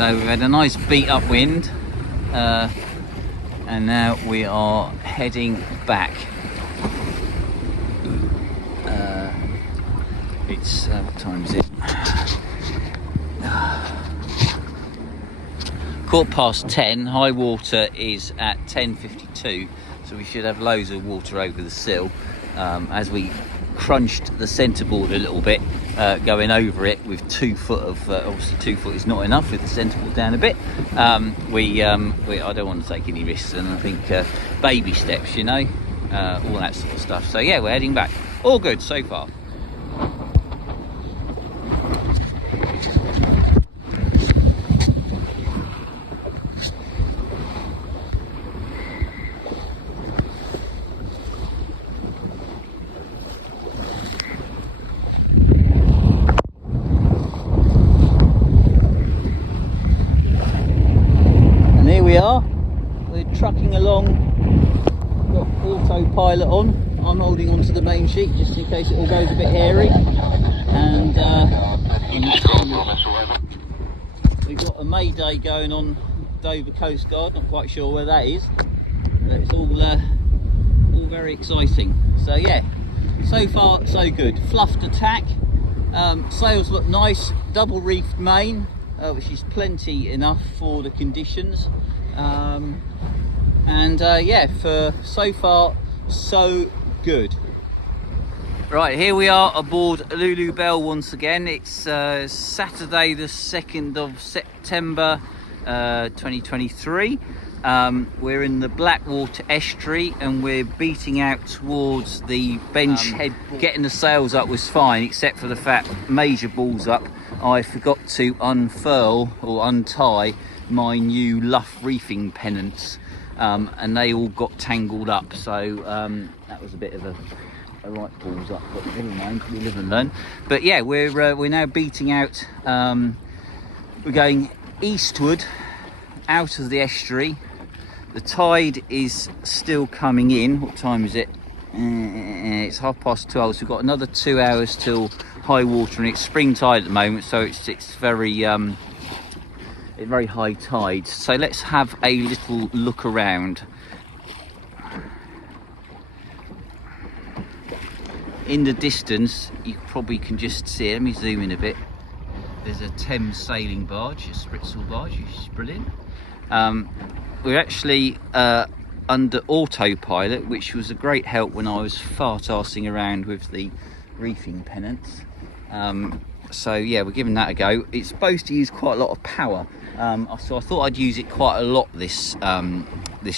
So we've had a nice beat up wind, and now we are heading back. It's what time is it? 10:15. High water is at 10:52, so we should have loads of water over the sill. As we crunched the centreboard a little bit, going over it with 2 foot of obviously 2 foot is not enough with the centreboard down a bit. I don't want to take any risks, and I think baby steps, you know, all that sort of stuff. So yeah, we're heading back. All good so far. We're trucking along, got autopilot on. I'm holding onto the main sheet just in case it all goes a bit hairy, and we've got a Mayday going on Dover Coast Guard. Not quite sure where that is, but it's all very exciting. So yeah, so far so good. Fluffed attack, sails look nice, double reefed main, which is plenty enough for the conditions. Yeah, for so far so good. Right, here we are aboard Lulu Belle once again. It's Saturday the 2nd of September 2023. We're in the Blackwater Estuary and we're beating out towards the bench head. Getting the sails up was fine, except for the fact, major balls up, I forgot to unfurl or untie my new luff reefing pennants, and they all got tangled up, so that was a bit of a right balls up, but never mind, we live and learn. But yeah, we're now beating out, we're going eastward out of the estuary. The tide is still coming in. What time is it? It's 12:30, so we've got another 2 hours till high water, and it's spring tide at the moment, so it's very high tide. So let's have a little look around. In the distance, you probably can just see, let me zoom in a bit, there's a Thames sailing barge, a spritsail barge, which is brilliant. We're actually under autopilot, which was a great help when I was fart-arsing around with the reefing pennants. So yeah, we're giving that a go. It's supposed to use quite a lot of power, so I thought I'd use it quite a lot this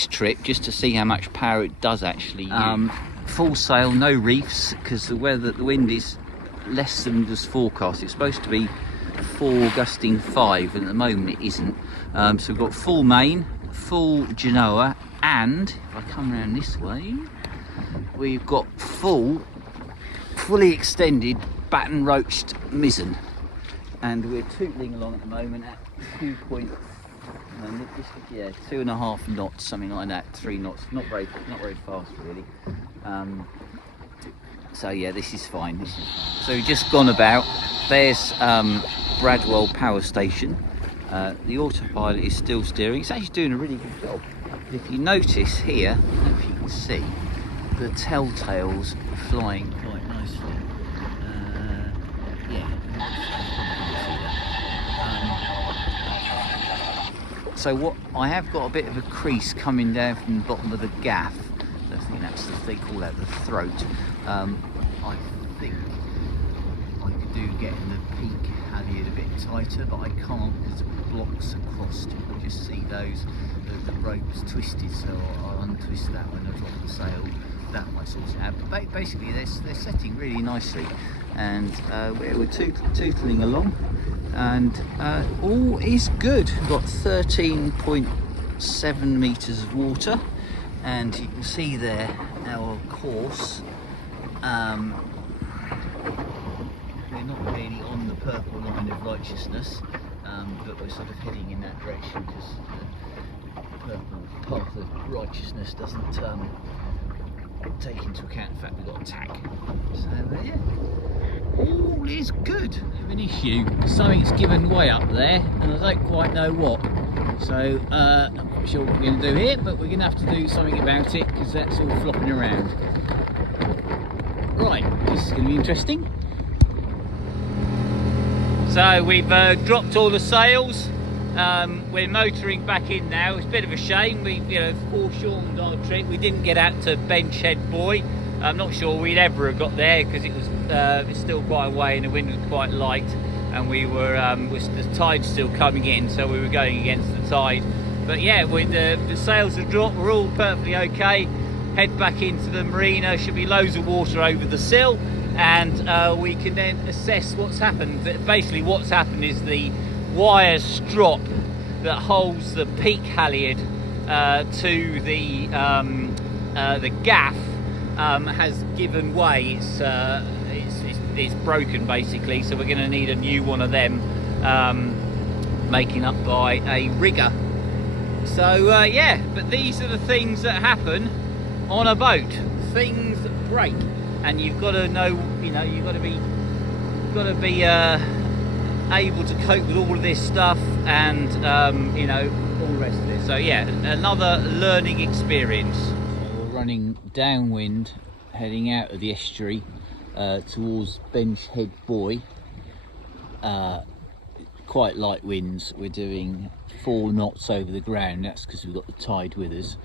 trip, just to see how much power it does actually use. Full sail, no reefs, because the wind is less than was forecast. It's supposed to be 4 gusting 5, and at the moment it isn't. So we've got full main, full genoa, and if I come around this way, we've got fully extended batten roached mizzen, and we're tootling along at the moment at 2.5 knots, something like that, 3 knots, not very fast really. So yeah, this is fine. So we've just gone about. There's Bradwell Power Station. The autopilot is still steering. It's actually doing a really good job. If you notice here, if you can see, the telltales flying quite nicely. So what I have got a bit of a crease coming down from the bottom of the gaff. I think that's they call that the throat. I think I could do getting the peak halyard a bit tighter, but I can't because the blocks are crossed. You can just see those. The rope is twisted, so I'll untwist that when I drop the sail. That might sort it out. But basically, they're setting really nicely, and we're tootling along, and all is good. We've got 13.7 meters of water, and you can see there our course. We're not really on the purple line of righteousness, but we're sort of heading in that direction because the purple path of righteousness doesn't take into account the fact we've got a tack. So yeah. all is good. We have an issue. Something's given way up there, and I don't quite know what. So I'm not sure what we're going to do here, but we're going to have to do something about it because that's all flopping around. Right, this is going to be interesting. So we've dropped all the sails. We're motoring back in now. It's a bit of a shame. We, foreshortened our trip. We didn't get out to Bench Head Buoy. I'm not sure we'd ever have got there because it was it's still quite a way and the wind was quite light, and we were the tide's still coming in, so we were going against the tide. But yeah, with the sails have dropped, we're all perfectly okay. Head back into the marina. Should be loads of water over the sill, and we can then assess what's happened. Basically, what's happened is the wire strop that holds the peak halyard to the gaff has given way. It's broken basically, so we're going to need a new one of them, making up by a rigger. So yeah, but these are the things that happen on a boat. Things break, and you've got to know, you've got to be able to cope with all of this stuff, and all the rest of it. So yeah, another learning experience. So we're running downwind, heading out of the estuary towards Bench Head Buoy. Quite light winds. We're doing 4 knots over the ground. That's because we've got the tide with us,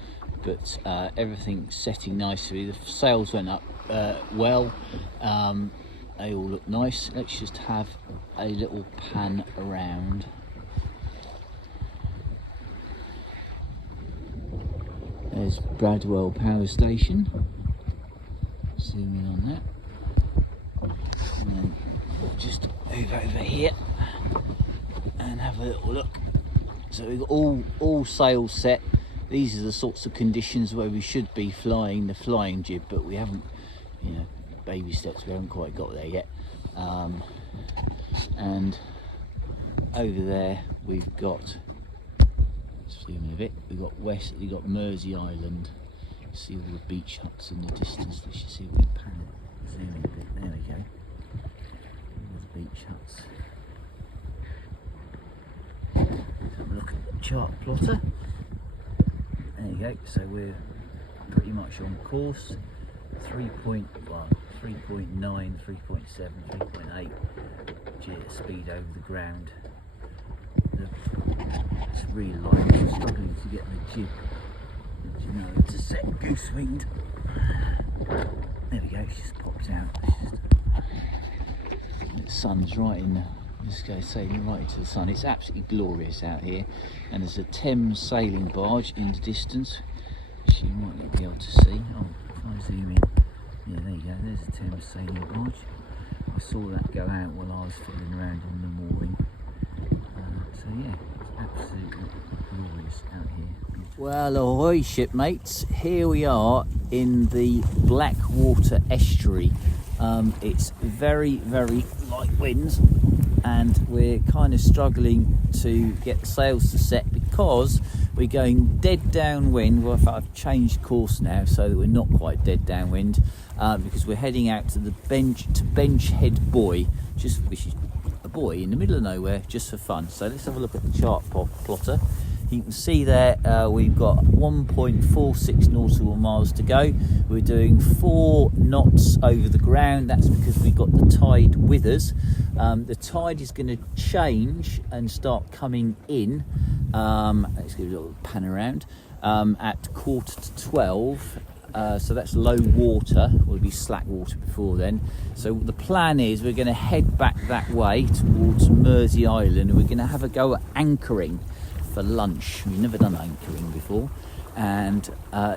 but everything's setting nicely. The sails went up well. They all look nice. Let's just have a little pan around. There's Bradwell Power Station. Zoom in on that. And then we'll just move over here and have a little look. So we've got all sails set. These are the sorts of conditions where we should be flying the flying jib, but we haven't, baby steps, we haven't quite got there yet. And over there we've got, zoom in a bit, we've got Mersey Island. See all the beach huts in the distance. Let's just see if we can pan it. Zoom in a bit, there we go. All the beach huts. Let's have a look at the chart plotter. There you go, so we're pretty much on course. 3.1, 3.9, 3.7, 3.8 speed over the ground. It's really light. I'm struggling to get the jib, it's a set goose winged. There we go, it's just popped out. The sun's right in sailing right into the sun. It's absolutely glorious out here, and there's a Thames sailing barge in the distance, which you might not be able to see. Oh, if I zoom in, yeah, there you go, there's a Thames sailing barge. I saw that go out while I was fiddling around in the mooring. So yeah, it's absolutely glorious out here. Beautiful. Well, ahoy shipmates, here we are in the Blackwater Estuary. It's very, very light winds, and we're kind of struggling to get the sails to set because we're going dead downwind. Well, I've changed course now so that we're not quite dead downwind, because we're heading out to the Bench Head Buoy, which is a buoy in the middle of nowhere, just for fun. So let's have a look at the chart plotter. You can see there we've got 1.46 nautical miles to go. We're doing 4 knots over the ground. That's because we've got the tide with us. The tide is going to change and start coming in. Let's give it a little pan around at 11:45. So that's low water. Will be slack water before then. So the plan is we're going to head back that way towards Mersey Island, and we're going to have a go at anchoring for lunch. We've never done anchoring before, and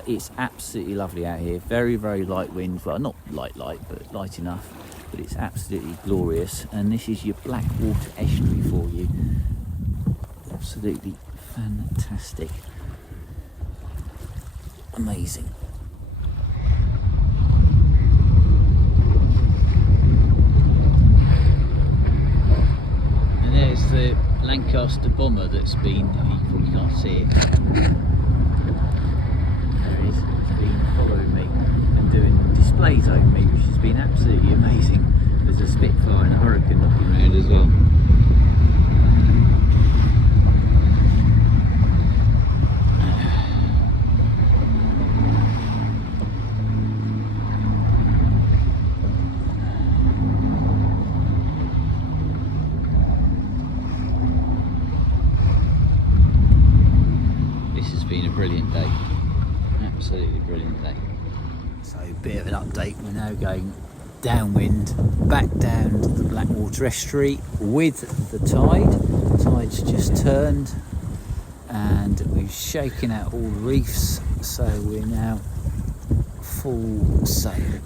it's absolutely lovely out here. Very, very light winds. Well, not light, but light enough. But it's absolutely glorious. And this is your Blackwater Estuary for you. Absolutely fantastic. Amazing. And there's the Lancaster bomber that's been, you probably can't see it. There it is. It's been following me and doing displays over me, which has been absolutely amazing. There's a Spitfire this has been a brilliant day. Absolutely brilliant day. So a bit of an update, we're now going downwind back down to the Blackwater Estuary with the tide. The tide's just turned and we've shaken out all the reefs, so we're now full sail.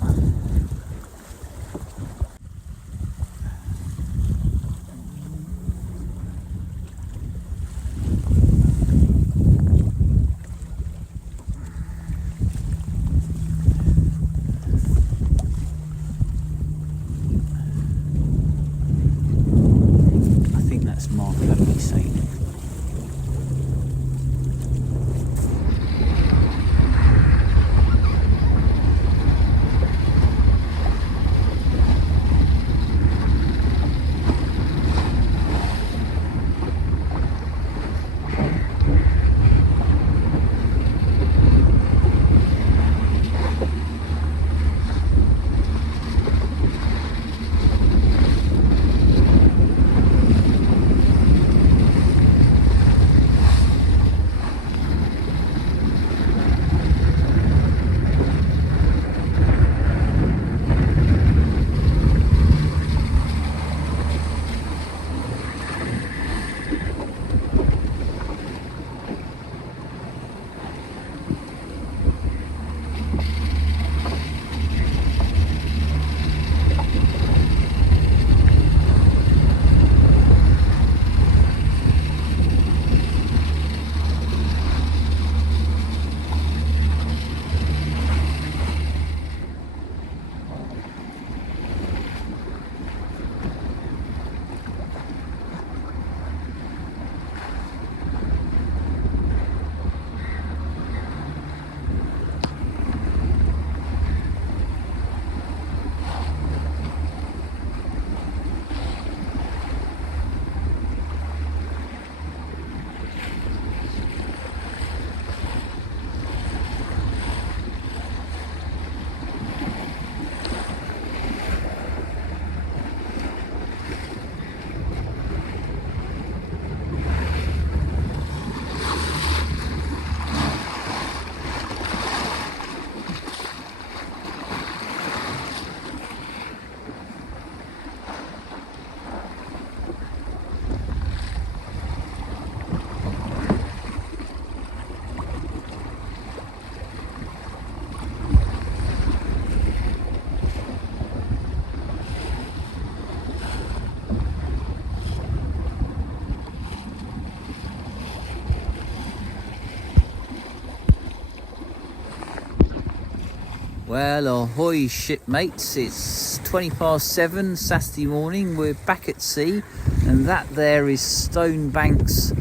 Well, ahoy shipmates, it's 7:20 Saturday morning, we're back at sea, and that there is Stonebank's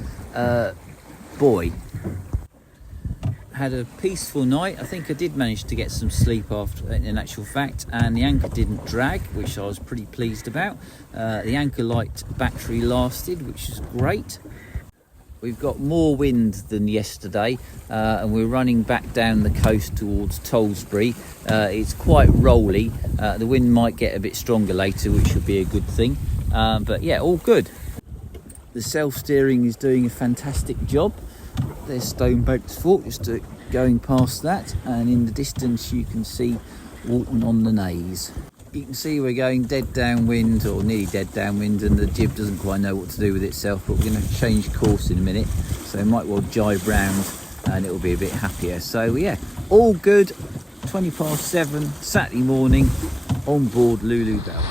buoy. Had a peaceful night. I think I did manage to get some sleep after, in actual fact, and the anchor didn't drag, which I was pretty pleased about. The anchor light battery lasted, which is great. We've got more wind than yesterday, and we're running back down the coast towards Tollsbury. It's quite rolly. The wind might get a bit stronger later, which would be a good thing. But yeah, all good. The self-steering is doing a fantastic job. There's Stonebank's fort, just going past that, and in the distance you can see Walton on the Naze. You can see we're going dead downwind, or nearly dead downwind, and the jib doesn't quite know what to do with itself, but we're going to change course in a minute, so it might well jibe round and it'll be a bit happier. So yeah, all good. 7:20 Saturday morning on board Lulu Belle.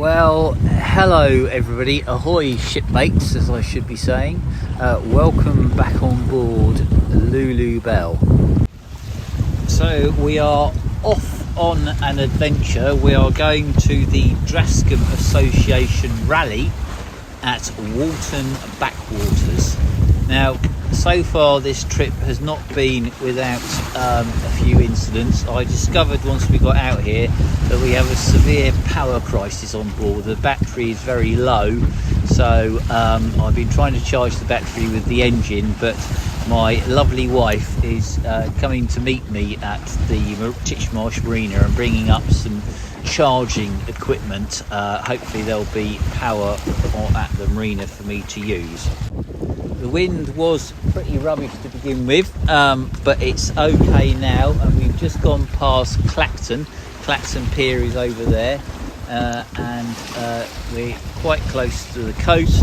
Well, hello everybody, ahoy shipmates as I should be saying. Welcome back on board Lulu Belle. So we are off on an adventure. We are going to the Drascombe Association rally at Walton Backwaters. Now, so far this trip has not been without a few incidents. I discovered once we got out here that we have a severe power crisis on board. The battery is very low, so I've been trying to charge the battery with the engine, but my lovely wife is coming to meet me at the Titchmarsh Marina and bringing up some charging equipment. Hopefully there'll be power at the marina for me to use. The wind was pretty rubbish to begin with, but it's okay now, and we've just gone past Clacton. Clacton Pier is over there, and we're quite close to the coast.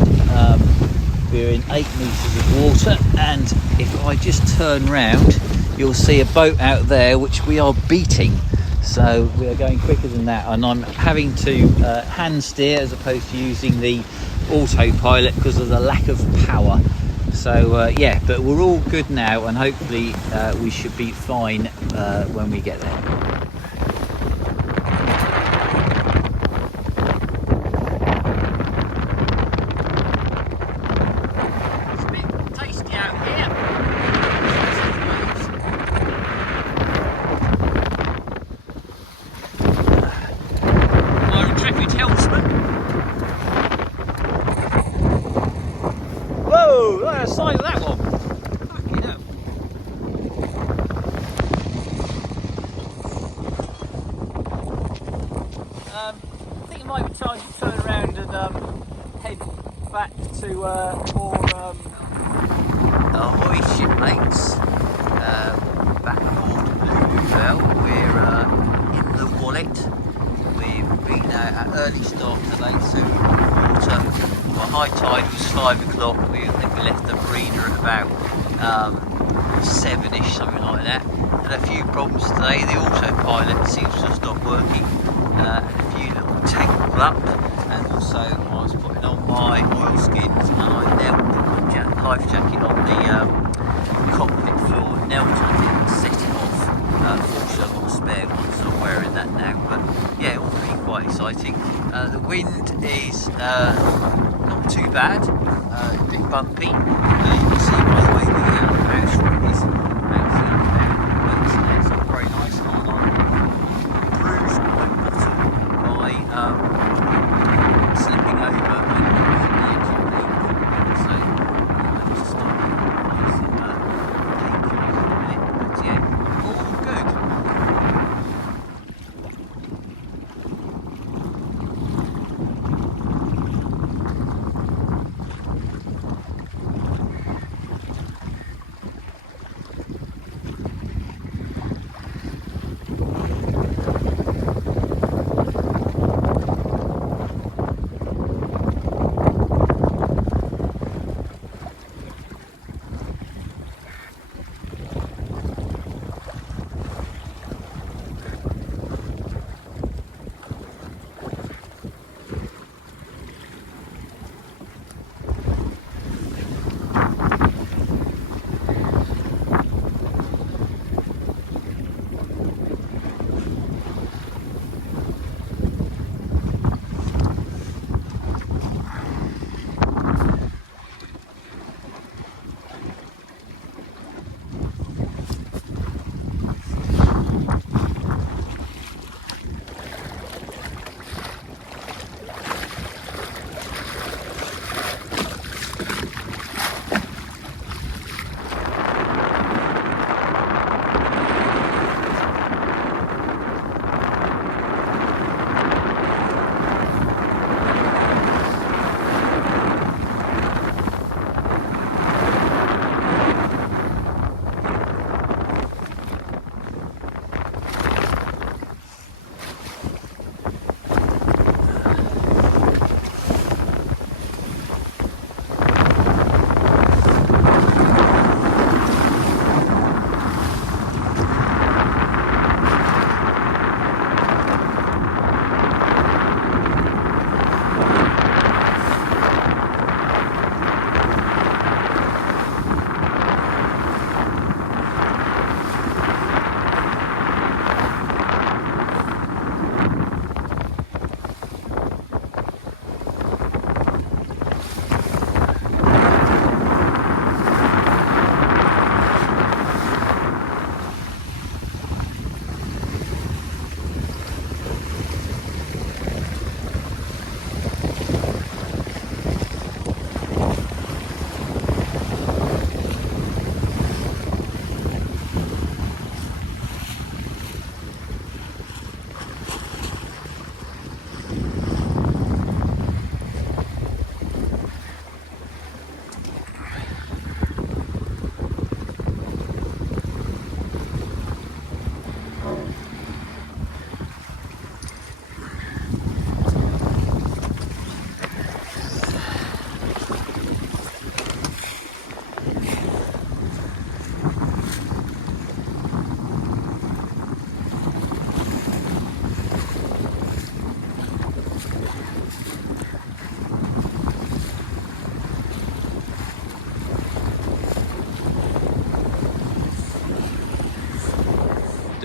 We're in 8 metres of water, and if I just turn round, you'll see a boat out there which we are beating. So we are going quicker than that, and I'm having to hand steer as opposed to using the autopilot because of the lack of power. So yeah, but we're all good now, and hopefully we should be fine when we get there. Whoa, look at the size of that one. Fucking hell. I think it might be time to turn around and head back to more ahoy shipmates. Back aboard Lulu Belle. We're in the Wallet. We've been at early start today, so water. Well, high tide was 5 o'clock. I think we left the marina at about 7ish, something like that. Had a few problems today. The autopilot seems to have stopped working. A few little tangle up, and also I was putting on my oilskins and I knelt the life jacket on the cockpit floor. Knelt on it and set it off. Fortunately I've got a spare one, so I'm wearing that now. But yeah, all really quite exciting. The wind is not too bad, a bit bumpy. You can see by the way the house front is bouncing about, but it's not very nice. And I'm bruised my bottom by slipping over and losing the engine leak. So I have to stop using painkillers in a minute. But yeah, all good.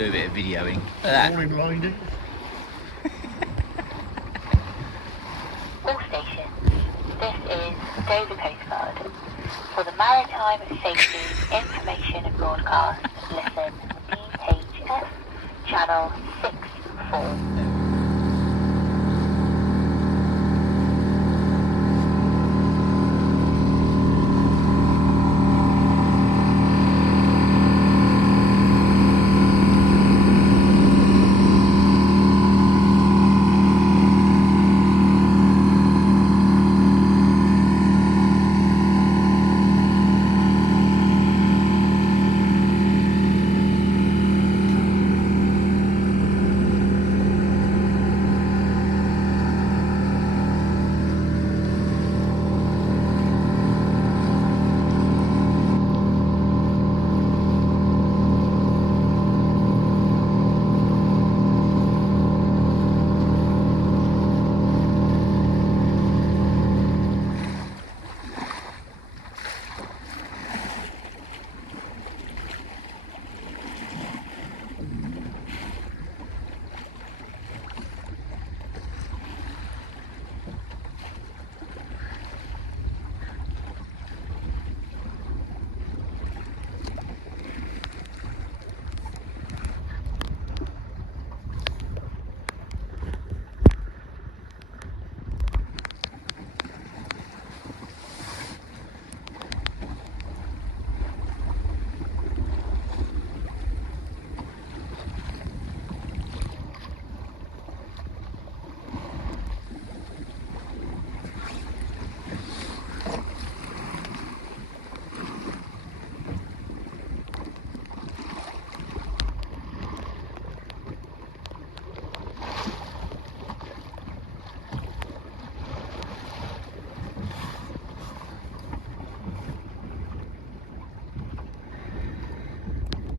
do a bit of videoing. Look at that. Morning, blinding. All stations, this is Dover Coast Guard. For the Maritime Safety Information and Broadcast, listen DHF Channel 64.